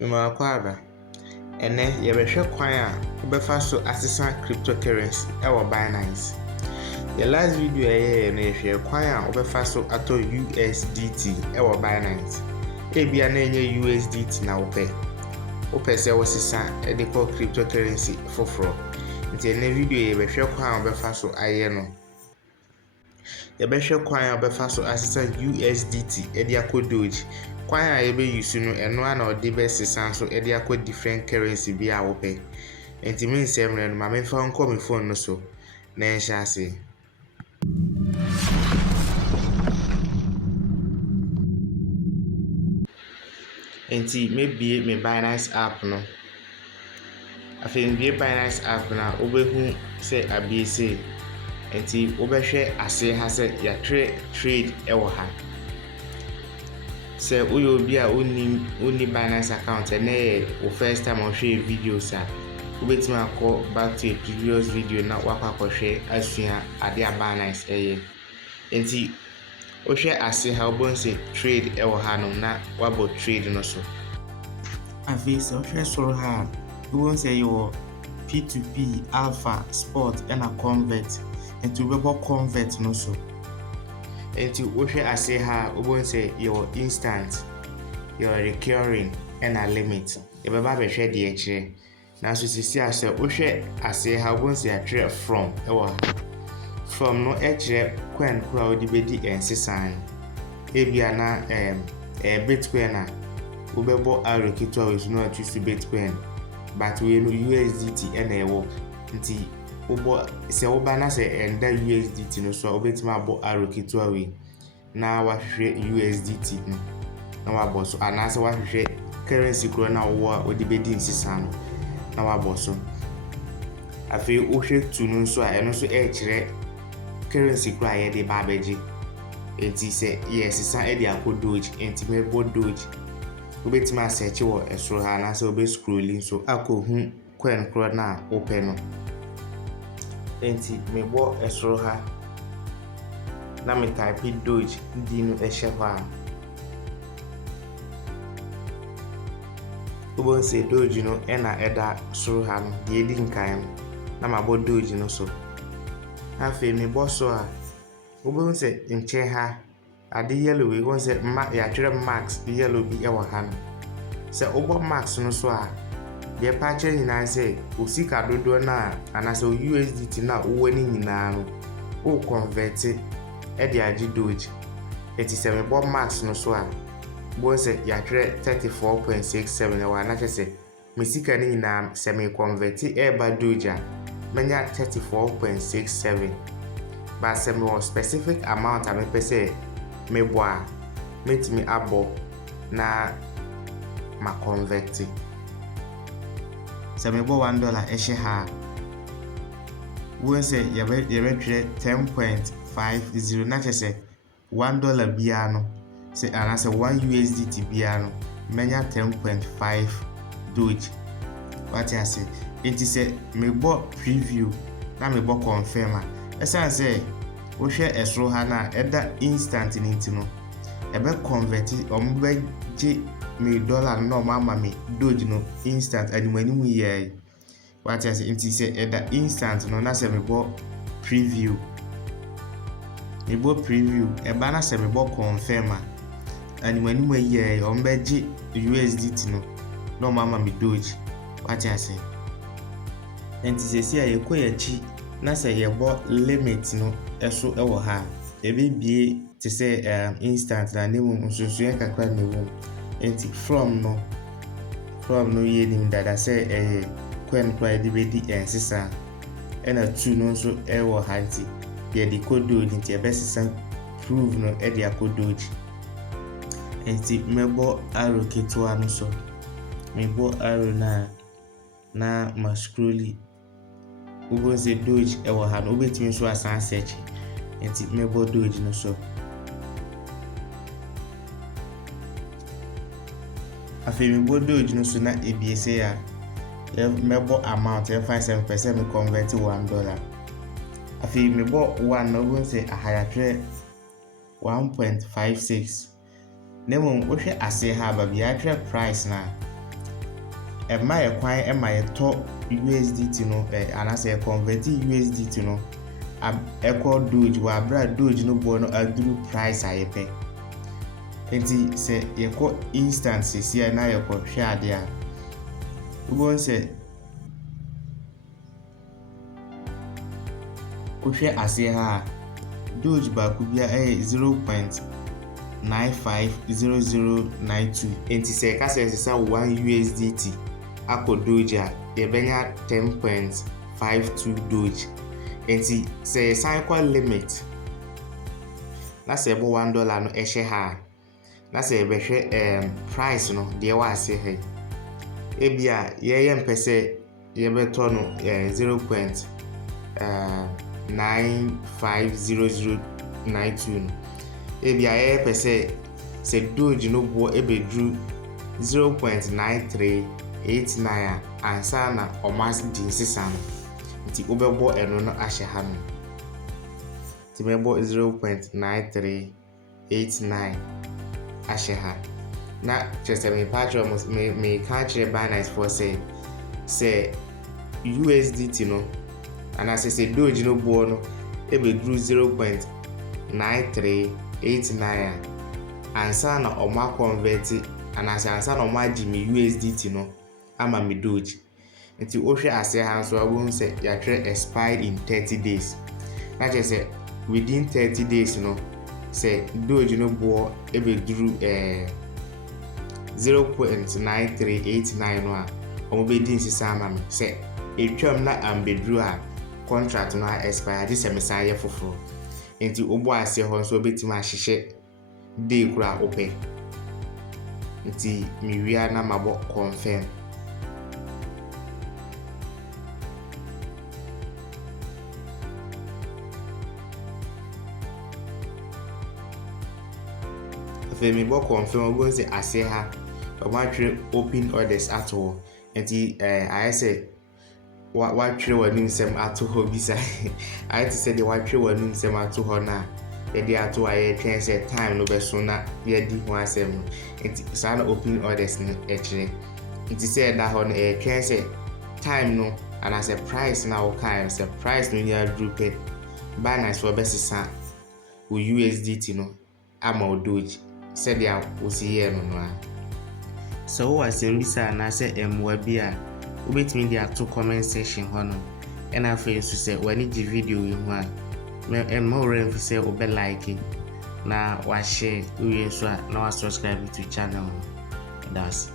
Mmakwaba, ene yɛbɛhwɛ kwan a wobɛfa so asesa cryptocurrency ɛwɔ Binance. The last video no yɛhwɛ kwan a wobɛfa so atɔ USDT ɛwɔ Binance. Ebia na enye USDT na wopɛ sɛ wosesa de kɔ cryptocurrency foforɔ. Nti ene video yɛbɛhwɛ kwan a wobɛfa so ayɛ no. Yɛbɛhwɛ kwan a wobɛfa so asesa USDT de akɔ Doge. Kwan a yɛbɛyusu no ɛno a na ɔde bɛsesa nso de akɔ different currency bi a wopɛ. Nti me nsɛm no ma memfa nkɔ me phone no so na nhyɛ ase. Nti mebie me Binance app no. Afei mbie Binance app na wobɛhu sɛ abie sei. Nti wobɛhwɛ ase ha sɛ yɛatwerɛ trade ɛwɔ ha. Sɛ woyɛ obi a wonni Binance account and yɛ first time ɔhwɛ videos a wobɛtumi akɔ back to a previous video na wakɔhwɛ asua ade a Binance ɛyɛ. Nti wohwɛ ase ha wobɛhu sɛ trade ɛwɔ ha no na wabɔ trade no so. Afei sɛ wohwɛ soro ha wobɛhu sɛ yɛwɔ P2P, Alpha, Spot ɛna Convert. Nti wobɛbɔ Convert no so. Nti wohwɛ ase ha wobɛhu sɛ yɛwɔ instant, yɛwɔ recurring ɛna limit. Yɛbɛba bɛhwɛ deɛ ɛkyerɛ. Nanso sisi a sɛ wohwɛ ase ha wobɛhu sɛ yɛatwerɛ from ɛwɔ ha. From no ɛkyerɛ coin koro a wode bɛdi nsesa no. Ebia na Bitcoin a wobɛbɔ arrow ketewa wɔ so na choose Bitcoin. But we no USDT ɛna ɛwɔ. Nti sɛ woba na sɛ ɛnda USDT no so a wobɛtumi abɔ arrow ketewa wei na wahwehwɛ USDT no na wabɔ so, anaasɛ wahwehwɛ currency koro na wowɔ a wode bɛdi nsesa no na wabɔ so. Afei wohwɛ tu no nso a ɛno nso ɛkyerɛ currency koro a yɛde ba abɛgye. Nti sɛ yɛsesa de akɔ Doge, nti mɛbɔ Doge. Wobɛtumi asɛkye wɔ ɛsoro ha anaasɛ wobɛscrolling so akɔhu coin koro na wopɛ no. Nti mebɔ ɛsoro ha na me type Doge di no ɛhyɛ hɔ a wobɛhu sɛ Doge no ɛna ɛda soro ha no deɛ ɛdi nkan na mabɔ Doge no so. Afei mebɔ so a wobɛhu sɛ nkyɛn ha ade yellow wei won sɛ yɛatwerɛ max yellow bi ɛwɔ ha no. Sɛ wobɔ max no so a deɛ pakyɛ nyinaa sɛ osika dodoɔ na anaasɛ USDT na wowɔ ne nyinaa no wo convert ɛde agye Doge. Eti sɛ mebɔ max no so a bo sɛ yɛatwerɛ 34.67 ɛwɔ ana kyɛ sɛ me sika ne nyinaa sɛ me convert ɛba Doge a menya 34.67. But sɛ me wɔ specific amount a mepɛ sɛ mebɔ a metumi abɔ na ma convert. Sɛ mebɔ $1 ɛhyɛ ha won sɛ yɛbɛtwerɛ 10.50 na kyɛ sɛ $1 biara no sɛ anaasɛ 1 USDT biara no menya 10.5 Doge. Wate ase. Nti sɛ mebɔ preview na mebɔ confirm a ɛsan sɛ wohwɛ ɛsoro ha na ɛda instant ne nti no ɛbɛ convert ɔmo bɛgye me dollar no ɔmo ama me Doge no instant animanim yɛ. Wate ase. Nti sɛ ɛda instant no na sɛ mebɔ preview ɛba na sɛ mebɔ confirm a animanim yɛ ɔmo bɛgye USDT no na ɔmo ama me Doge. Wate ase. Nti sɛsi a yɛkɔ yɛkyi na sɛ yɛbɔ limit no ɛso ɛwɔ ha ɛbɛbie te sɛ instant na ne mu nsusuɛ kakra na ɛwɔ. Nti from no yɛ nim dada sɛ ɛyɛ coin kora yɛde bɛdi nsesa ɛna tu no nso ɛwɔ ha nti yɛde kɔ Doge nti yɛbɛsesa prove no ɛde akɔ Doge. Nti mɛbɔ arrow ketewa no so. Mebɔ arrow na ma scrolly wobɛhu sɛ Doge ɛwɔ ha no wobɛtumi nso asan search. Nti mɛbɔ Doge no so. Afei mebɔ Doge no so na ebie sɛ a mɛbɔ amount ɛmfa sɛ mpɛ sɛ me convert $1. Afei mebɔ 1 na wobɛhu sɛ aha yɛatwerɛ 1.56. Na mmom wohwɛ ase ha ba bi yɛatwerɛ price na ɛma yɛ kwan ɛma yɛtɔ USDT no anasɛ convert USDT no ɛkɔ Doge wɔ abere a Doge no boɔ no aduru price a yɛpɛ. Nti sɛ yɛkɔ instant sisi a na yɛkɔhwɛ adeɛ a wobɛhu sɛ wohwɛ aseɛ ha a Doge baako bia ɛyɛ 0.950092. Nti sɛ ɛka sɛ ɛsesa 1 USDT akɔ Doge a yɛbɛnya 10.52 Doge. Nti sɛ yɛsan kɔ limit na sɛ ɛbɔ $1 no ɛhyɛ ha a na sɛ yɛbɛhwɛ price no deɛ wɔ aseɛ ha ebi a yɛyɛ mpɛ sɛ yɛbɛtɔ no 0.950092 no ebi a yɛyɛ pɛ sɛ Doge no boɔ ɛbɛduru 0.9389 a ansa na ɔmas di nsesa no nti wobɛbɔ ɛno no ahyɛ ha no nti mɛbɔ 0.9389 ahyɛ ha na kyerɛ sɛ meka kyerɛ Binance for sɛ USDT no anasɛ sɛ Doge no boɔ no ɛbɛduru 0.9389 a ansa na ɔmo akɔnvɛte anasɛ ansa na ɔmo agye me USDT no ama me Doge. Nti wohwɛ ase ha nso abom sɛ yɛatwerɛ expired in 30 days. Na kyerɛ sɛ within 30 days no sɛ Doge no boɔ ɛbɛduru 0.9389 no a ɔmo bɛdi nsesa ama me. Sɛ etwam na ambɛduru a contract no expire gye sɛ mesan yɛ foforɔ. Nti wobɔ ase hɔ nso wobɛtumi ahyehyɛ day koro a wopɛ. Nti mewia na mabɔ confirm. Afei mebɔ confirm wobɛhu sɛ ase ha ɔmo atwerɛ open orders ato hɔ. Nti ayɛ sɛ watwerɛ w'anim nsɛm ato hɔ bisa ayɛ te sɛ deɛ watwerɛ w'anim nsɛm ato hɔ na yɛde ato a yɛtwɛn sɛ time no bɛso na yɛdi ho asɛm no. Nti saa na open orders no ɛkyerɛ. Nti sɛ ɛda hɔ no ɛtwɛn sɛ time no anasɛ price na wokae no sɛ price no nyɛ aduru pɛ Binance fo bɛsesa wo USDT no ama wo Doge sɛdeɛ wosi yɛ no a. Sɛ wowɔ asɛm bisa anasɛ mmoa bi a wobɛtumi de ato comment section hɔ no ɛna afei nso sɛ w'ani gye video yi ho a mma worɛ mfi sɛ wobɛ like na washare wowie nso a na wasubscribe to channel no. That's